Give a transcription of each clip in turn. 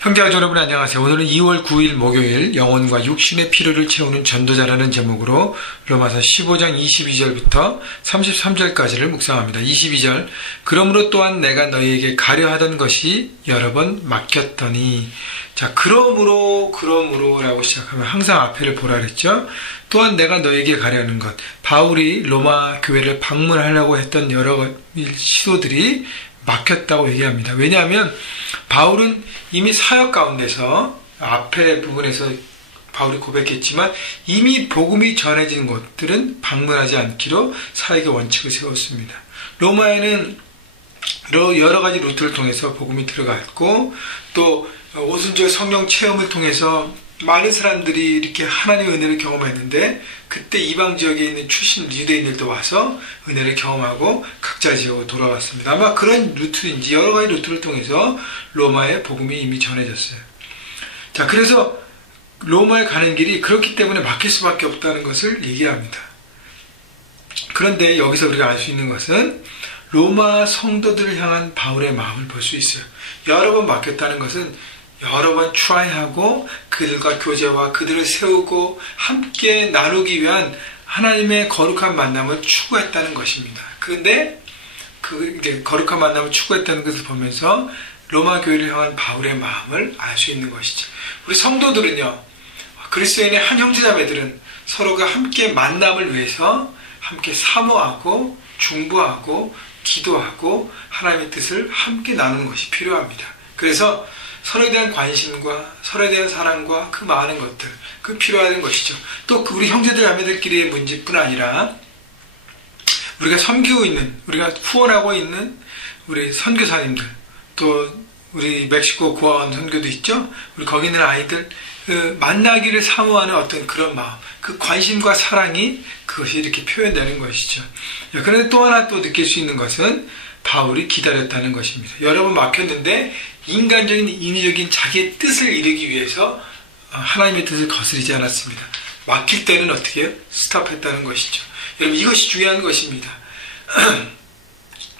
형제가족 여러분 안녕하세요. 오늘은 2월 9일 목요일 영혼과 육신의 필요를 채우는 전도자라는 제목으로 로마서 15장 22절부터 33절까지를 묵상합니다. 22절 그러므로 또한 내가 너희에게 가려 하던 것이 여러 번 막혔더니 자 그러므로라고 시작하면 항상 앞에를 보라 그랬죠. 또한 내가 너희에게 가려 하는 것 바울이 로마 교회를 방문하려고 했던 여러 시도들이 막혔다고 얘기합니다. 왜냐하면 바울은 이미 사역 가운데서 앞에 부분에서 바울이 고백했지만 이미 복음이 전해진 곳들은 방문하지 않기로 사역의 원칙을 세웠습니다. 로마에는 여러 가지 루트를 통해서 복음이 들어갔고 또 오순절 성령 체험을 통해서 많은 사람들이 이렇게 하나님의 은혜를 경험했는데 그때 이방 지역에 있는 출신 유대인들도 와서 은혜를 경험하고 각자 지역으로 돌아왔습니다. 아마 그런 루트인지 여러 가지 루트를 통해서 로마의 복음이 이미 전해졌어요. 자, 그래서 로마에 가는 길이 그렇기 때문에 막힐 수밖에 없다는 것을 얘기합니다. 그런데 여기서 우리가 알 수 있는 것은 로마 성도들을 향한 바울의 마음을 볼 수 있어요. 여러 번 막혔다는 것은 여러 번 트라이하고 그들과 교제와 그들을 세우고 함께 나누기 위한 하나님의 거룩한 만남을 추구했다는 것입니다. 그런데 이제 거룩한 만남을 추구했다는 것을 보면서 로마 교회를 향한 바울의 마음을 알 수 있는 것이죠. 우리 성도들은요, 그리스도인의 한 형제자매들은 서로가 함께 만남을 위해서 함께 사모하고 중보하고 기도하고 하나님의 뜻을 함께 나누는 것이 필요합니다. 그래서 서로에 대한 관심과 서로에 대한 사랑과 그 많은 것들, 그 필요한 것이죠. 또 우리 형제들 자매들끼리의 문제뿐 아니라 우리가 섬기고 있는, 우리가 후원하고 있는 우리 선교사님들, 또 우리 멕시코 고아원 선교도 있죠. 우리 거기 있는 아이들 그 만나기를 사모하는 어떤 그런 마음, 그 관심과 사랑이 그것이 이렇게 표현되는 것이죠. 그런데 또 하나 또 느낄 수 있는 것은 바울이 기다렸다는 것입니다. 여러 번 막혔는데 인간적인 인위적인 자기의 뜻을 이루기 위해서 하나님의 뜻을 거스르지 않았습니다. 막힐 때는 어떻게 해요? 스탑했다는 것이죠. 여러분 이것이 중요한 것입니다.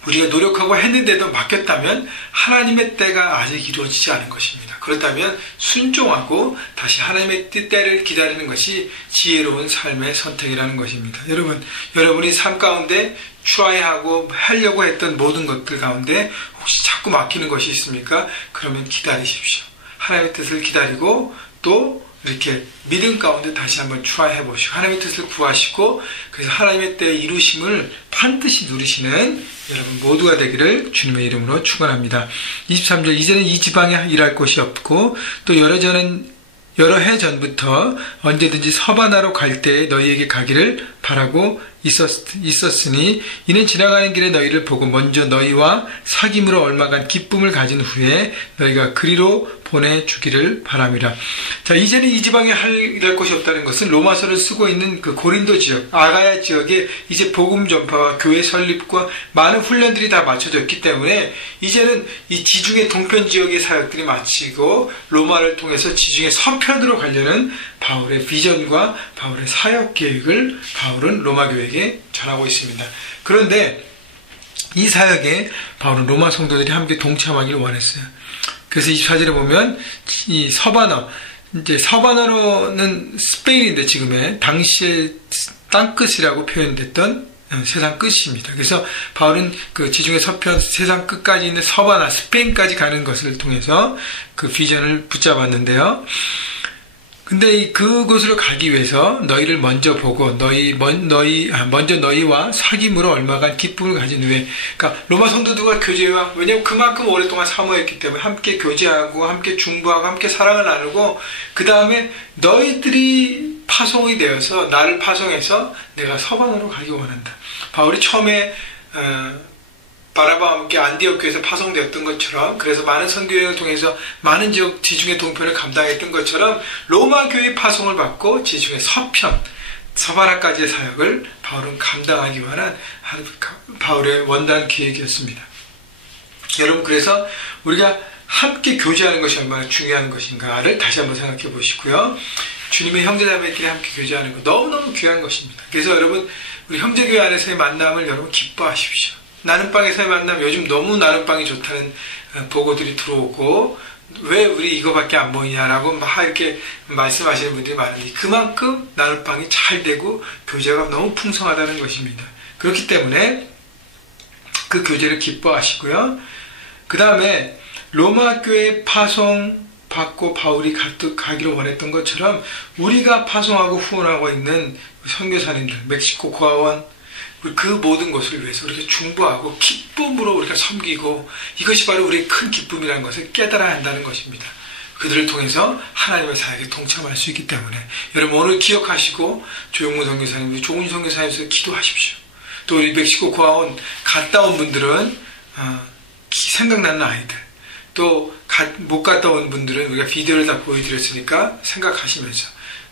우리가 노력하고 했는데도 막혔다면 하나님의 때가 아직 이루어지지 않은 것입니다. 그렇다면 순종하고 다시 하나님의 때를 기다리는 것이 지혜로운 삶의 선택이라는 것입니다. 여러분이 삶 가운데 트라이하고 하려고 했던 모든 것들 가운데 혹시 자꾸 막히는 것이 있습니까? 그러면 기다리십시오. 하나님의 뜻을 기다리고 또 이렇게 믿음 가운데 다시 한번 트라이 해보시고 하나님의 뜻을 구하시고 그래서 하나님의 때의 이루심을 반드시 누리시는 여러분 모두가 되기를 주님의 이름으로 축원합니다. 23절 이제는 이 지방에 일할 곳이 없고 또 여러 해 전부터 언제든지 서바나로 갈 때에 너희에게 가기를 바라고 있었으니 이는 지나가는 길에 너희를 보고 먼저 너희와 사귐으로 얼마간 기쁨을 가진 후에 너희가 그리로 보내주기를 바람이라. 자, 이제는 이 지방에 일할 곳이 없다는 것은 로마서를 쓰고 있는 그 고린도 지역, 아가야 지역에 이제 복음 전파와 교회 설립과 많은 훈련들이 다 맞춰졌기 때문에 이제는 이 지중해 동편 지역의 사역들이 마치고 로마를 통해서 지중해 서편으로 가려는 바울의 비전과 바울의 사역 계획을 바울은 로마 교회에게 전하고 있습니다. 그런데 이 사역에 바울은 로마 성도들이 함께 동참하기를 원했어요. 그래서 24절에 보면 이 서바나로는 스페인인데 지금의 당시의 땅끝이라고 표현됐던 세상 끝입니다. 그래서 바울은 그 지중해 서편 세상 끝까지 있는 서바나 스페인까지 가는 것을 통해서 그 비전을 붙잡았는데요. 근데 그곳으로 가기 위해서 너희를 먼저 보고 먼저 너희와 사귐으로 얼마간 기쁨을 가진 후에, 그러니까 로마 성도들과 교제와, 왜냐하면 그만큼 오랫동안 사모했기 때문에 함께 교제하고 함께 중보하고 함께 사랑을 나누고 그 다음에 너희들이 파송이 되어서 나를 파송해서 내가 서반으로 가기 원한다. 바울이 처음에 바라바와 함께 안디옥 교회에서 파송되었던 것처럼, 그래서 많은 선교여행을 통해서 많은 지역 지중해 동편을 감당했던 것처럼 로마 교회 파송을 받고 지중해 서편 서바나까지의 사역을 바울은 감당하기 위한 바울의 원단 계획이었습니다. 여러분, 그래서 우리가 함께 교제하는 것이 얼마나 중요한 것인가를 다시 한번 생각해 보시고요. 주님의 형제자매끼리 함께 교제하는 것 너무너무 귀한 것입니다. 그래서 여러분, 우리 형제교회 안에서의 만남을 여러분 기뻐하십시오. 나눔방에서의 만남, 요즘 너무 나눔방이 좋다는 보고들이 들어오고 왜 우리 이거밖에 안 보이냐라고 막 이렇게 말씀하시는 분들이 많으니 그만큼 나눔방이 잘 되고 교제가 너무 풍성하다는 것입니다. 그렇기 때문에 그 교제를 기뻐하시고요. 그 다음에 로마 교회 파송받고 바울이 가기로 원했던 것처럼 우리가 파송하고 후원하고 있는 선교사님들, 멕시코 고아원, 그 모든 것을 위해서 우리가 중보하고 기쁨으로 우리가 섬기고 이것이 바로 우리의 큰 기쁨이라는 것을 깨달아야 한다는 것입니다. 그들을 통해서 하나님의 사역에 동참할 수 있기 때문에 여러분 오늘 기억하시고 조용문 선교사님, 좋은 선교사님께서 기도하십시오. 또 우리 멕시코 고아원 갔다 온 분들은 생각나는 아이들, 또 못 갔다 온 분들은 우리가 비디오를 다 보여드렸으니까 생각하시면서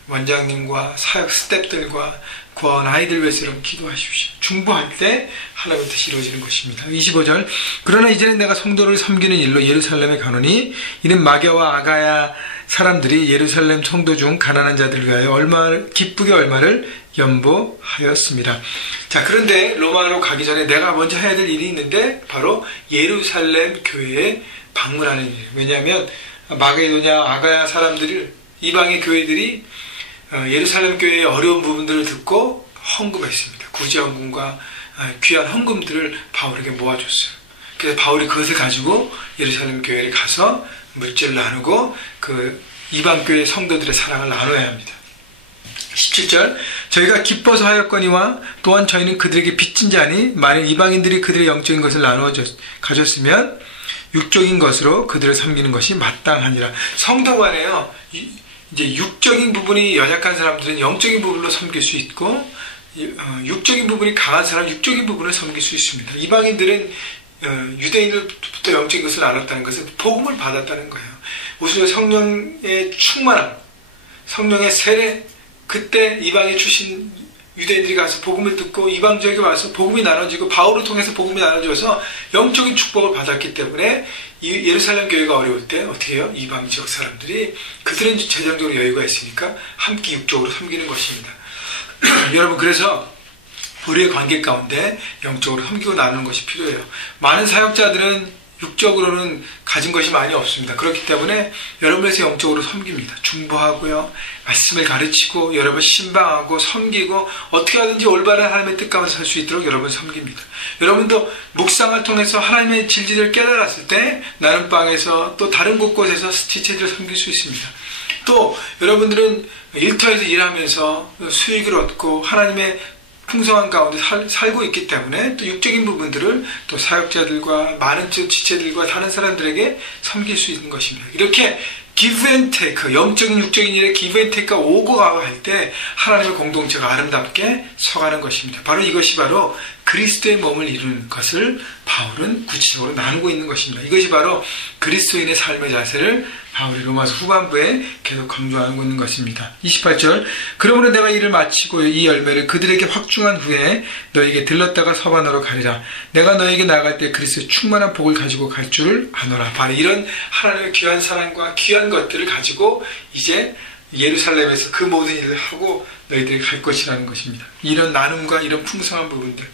원장님과 사역 스태프들과 고아원 아이들 위해서 여러분 기도하십시오. 중보할 때 하나님의 뜻이 이루어지는 것입니다. 25절 그러나 이제는 내가 성도를 섬기는 일로 예루살렘에 가노니 이는 마게와 아가야 사람들이 예루살렘 성도 중 가난한 자들을 위하여 기쁘게 얼마를 연보하였습니다. 자, 그런데 로마로 가기 전에 내가 먼저 해야 될 일이 있는데 바로 예루살렘 교회에 방문하는 일이에요. 왜냐하면 마게도냐 아가야 사람들을 이방의 교회들이 예루살렘 교회의 어려운 부분들을 듣고 헌금했습니다. 구제헌금과 귀한 헌금들을 바울에게 모아줬어요. 그래서 바울이 그것을 가지고 예루살렘 교회에 가서 물질을 나누고 그 이방 교회 성도들의 사랑을 나눠야 합니다. 17절 저희가 기뻐서 하였거니와 또한 저희는 그들에게 빚진 자니 만일 이방인들이 그들의 영적인 것을 나누어 가졌으면 육적인 것으로 그들을 섬기는 것이 마땅하니라. 성도 간에요. 이제 육적인 부분이 연약한 사람들은 영적인 부분으로 섬길 수 있고 육적인 부분이 강한 사람은 육적인 부분을 섬길 수 있습니다. 이방인들은 유대인들부터 영적인 것을 알았다는 것은 복음을 받았다는 거예요. 우선 성령의 충만함, 성령의 세례, 그때 이방에 주신 유대인들이 가서 복음을 듣고 이방 지역에 와서 복음이 나눠지고 바울을 통해서 복음이 나눠져서 영적인 축복을 받았기 때문에 예루살렘 교회가 어려울 때 어떻게 해요? 이방 지역 사람들이 그들은 재정적으로 여유가 있으니까 함께 육적으로 섬기는 것입니다. 여러분 그래서 우리의 관계 가운데 영적으로 섬기고 나누는 것이 필요해요. 많은 사역자들은 육적으로는 가진 것이 많이 없습니다. 그렇기 때문에 여러분에서 영적으로 섬깁니다. 중보하고요. 말씀을 가르치고 여러분 신방하고 섬기고 어떻게 하든지 올바른 하나님의 뜻 가운데 살 수 있도록 여러분 섬깁니다. 여러분도 묵상을 통해서 하나님의 진리를 깨달았을 때 나눔방에서 또 다른 곳곳에서 지체들을 섬길 수 있습니다. 또 여러분들은 일터에서 일하면서 수익을 얻고 하나님의 풍성한 가운데 살고 있기 때문에 또 육적인 부분들을 또 사역자들과 많은 지체들과 다른 사람들에게 섬길 수 있는 것입니다. 이렇게 give and take, 영적인 육적인 일에 give and take가 오고 가고 할 때 하나님의 공동체가 아름답게 서가는 것입니다. 바로 이것이 바로 그리스도의 몸을 이루는 것을 바울은 구체적으로 나누고 있는 것입니다. 이것이 바로 그리스도인의 삶의 자세를 바울이 로마서 후반부에 계속 강조하고 있는 것입니다. 28절 그러므로 내가 일을 마치고 이 열매를 그들에게 확증한 후에 너에게 들렀다가 서반으로 가리라. 내가 너에게 나갈 때 그리스도의 충만한 복을 가지고 갈 줄을 아노라. 바로 이런 하나님의 귀한 사랑과 귀한 것들을 가지고 이제 예루살렘에서 그 모든 일을 하고 너희들이 갈 것이라는 것입니다. 이런 나눔과 이런 풍성한 부분들.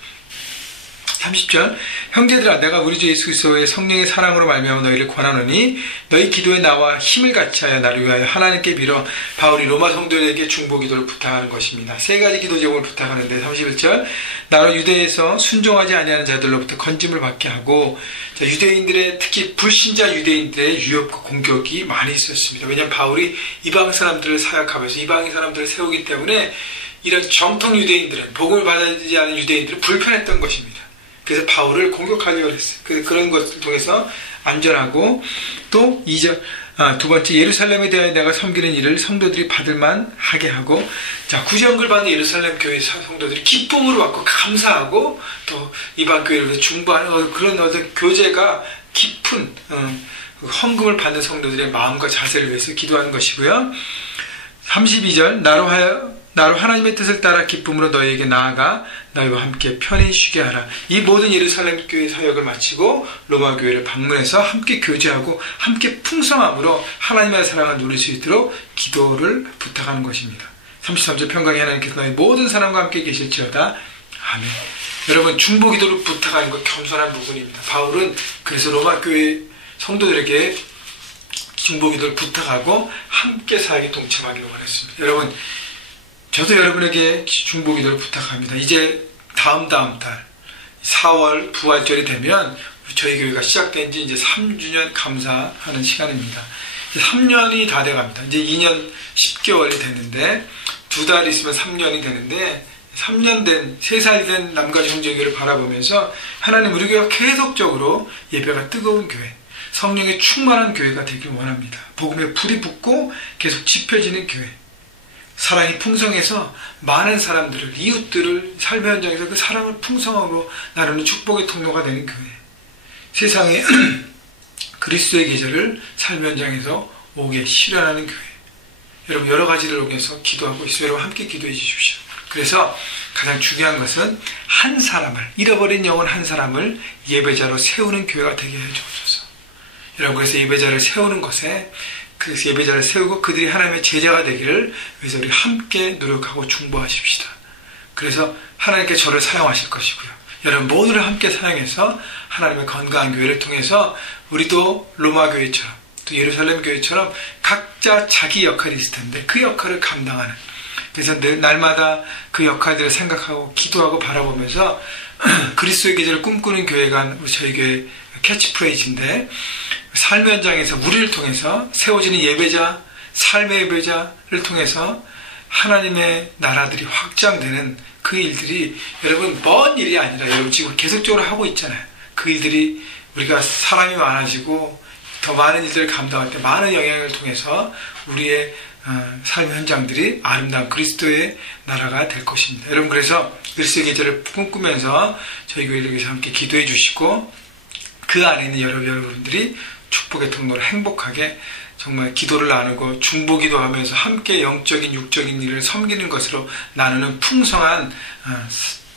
30절 형제들아 내가 우리 주 예수 그리스도의 성령의 사랑으로 말미암아 너희를 권하노니 너희 기도에 나와 힘을 같이하여 나를 위하여 하나님께 빌어. 바울이 로마 성도들에게 중보 기도를 부탁하는 것입니다. 세 가지 기도 제목을 부탁하는데 31절 나로 유대에서 순종하지 아니하는 자들로부터 건짐을 받게 하고. 자, 유대인들의 특히 불신자 유대인들의 유혹과 공격이 많이 있었습니다. 왜냐하면 바울이 이방 사람들을 사역하면서 이방 사람들을 세우기 때문에 이런 정통 유대인들은 복음을 받지 않은 유대인들은 불편했던 것입니다. 그래서 바울을 공격하려고 했어요. 그런 것을 통해서 안전하고 또 두 번째 예루살렘에 대하여 내가 섬기는 일을 성도들이 받을만 하게 하고. 자, 구제연금을 받는 예루살렘 교회 성도들이 기쁨으로 받고 감사하고 또 이방 교회를 위해서 중보하는 그런 어떤 교제가 깊은 헌금을 받는 성도들의 마음과 자세를 위해서 기도하는 것이고요. 32절 나로 하나님의 뜻을 따라 기쁨으로 너희에게 나아가 너희와 함께 편히 쉬게 하라. 이 모든 예루살렘 교회 사역을 마치고 로마 교회를 방문해서 함께 교제하고 함께 풍성함으로 하나님의 사랑을 누릴 수 있도록 기도를 부탁하는 것입니다. 33절 평강의 하나님께서 너희 모든 사람과 함께 계실지어다. 아멘. 여러분 중보 기도를 부탁하는 것 겸손한 부분입니다. 바울은 그래서 로마 교회 성도들에게 중보기도를 부탁하고 함께 사역에 동참하기를 원했습니다. 여러분, 저도 여러분에게 중보기도를 부탁합니다. 이제 다음 달 4월 부활절이 되면 저희 교회가 시작된 지 이제 3주년 감사하는 시간입니다. 3년이 다 돼갑니다. 이제 2년 10개월이 됐는데 2달 있으면 3년이 되는데 3년 된, 3살 된 남가주 형제교회를 바라보면서 하나님 우리 교회가 계속적으로 예배가 뜨거운 교회, 성령의 충만한 교회가 되길 원합니다. 복음에 불이 붙고 계속 지펴지는 교회, 사랑이 풍성해서 많은 사람들을, 이웃들을 삶의 현장에서 그 사랑을 풍성하고 나누는 축복의 통로가 되는 교회, 세상에 그리스도의 계절을 삶의 현장에서 오게 실현하는 교회. 여러분 여러 가지를 위해서 기도하고 있어요. 여러분 함께 기도해 주십시오. 그래서 가장 중요한 것은 한 사람을, 잃어버린 영혼 한 사람을 예배자로 세우는 교회가 되게 해주옵소서. 여러분 그래서 예배자를 세우는 것에, 그래서 예배자를 세우고 그들이 하나님의 제자가 되기를 위해서 우리 함께 노력하고 중보하십시다. 그래서 하나님께 저를 사용하실 것이고요. 여러분 모두를 함께 사용해서 하나님의 건강한 교회를 통해서 우리도 로마 교회처럼 또 예루살렘 교회처럼 각자 자기 역할이 있을 텐데 그 역할을 감당하는, 그래서 늘 날마다 그 역할들을 생각하고 기도하고 바라보면서 그리스도의 계절을 꿈꾸는 교회가 저희 교회 캐치프레이즈인데, 삶의 현장에서 우리를 통해서 세워지는 예배자, 삶의 예배자를 통해서 하나님의 나라들이 확장되는 그 일들이 여러분 먼 일이 아니라 여러분 지금 계속적으로 하고 있잖아요. 그 일들이 우리가 사람이 많아지고 더 많은 일들을 감당할 때 많은 영향을 통해서 우리의 삶의 현장들이 아름다운 그리스도의 나라가 될 것입니다. 여러분 그래서 그리스도의 계절을 꿈꾸면서 저희 교회를 위해서 함께 기도해 주시고 그 안에 있는 여러분들이 축복의 통로로 행복하게 정말 기도를 나누고 중보기도 하면서 함께 영적인 육적인 일을 섬기는 것으로 나누는 풍성한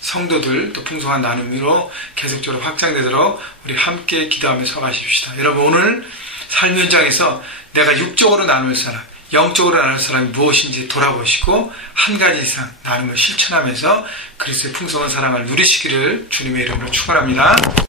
성도들, 또 풍성한 나눔으로 계속적으로 확장되도록 우리 함께 기도하며 서가십시다. 여러분 오늘 삶 현장에서 내가 육적으로 나눌 사람, 영적으로 나눌 사람이 무엇인지 돌아보시고 한 가지 이상 나눔을 실천하면서 그리스도의 풍성한 사랑을 누리시기를 주님의 이름으로 축원합니다.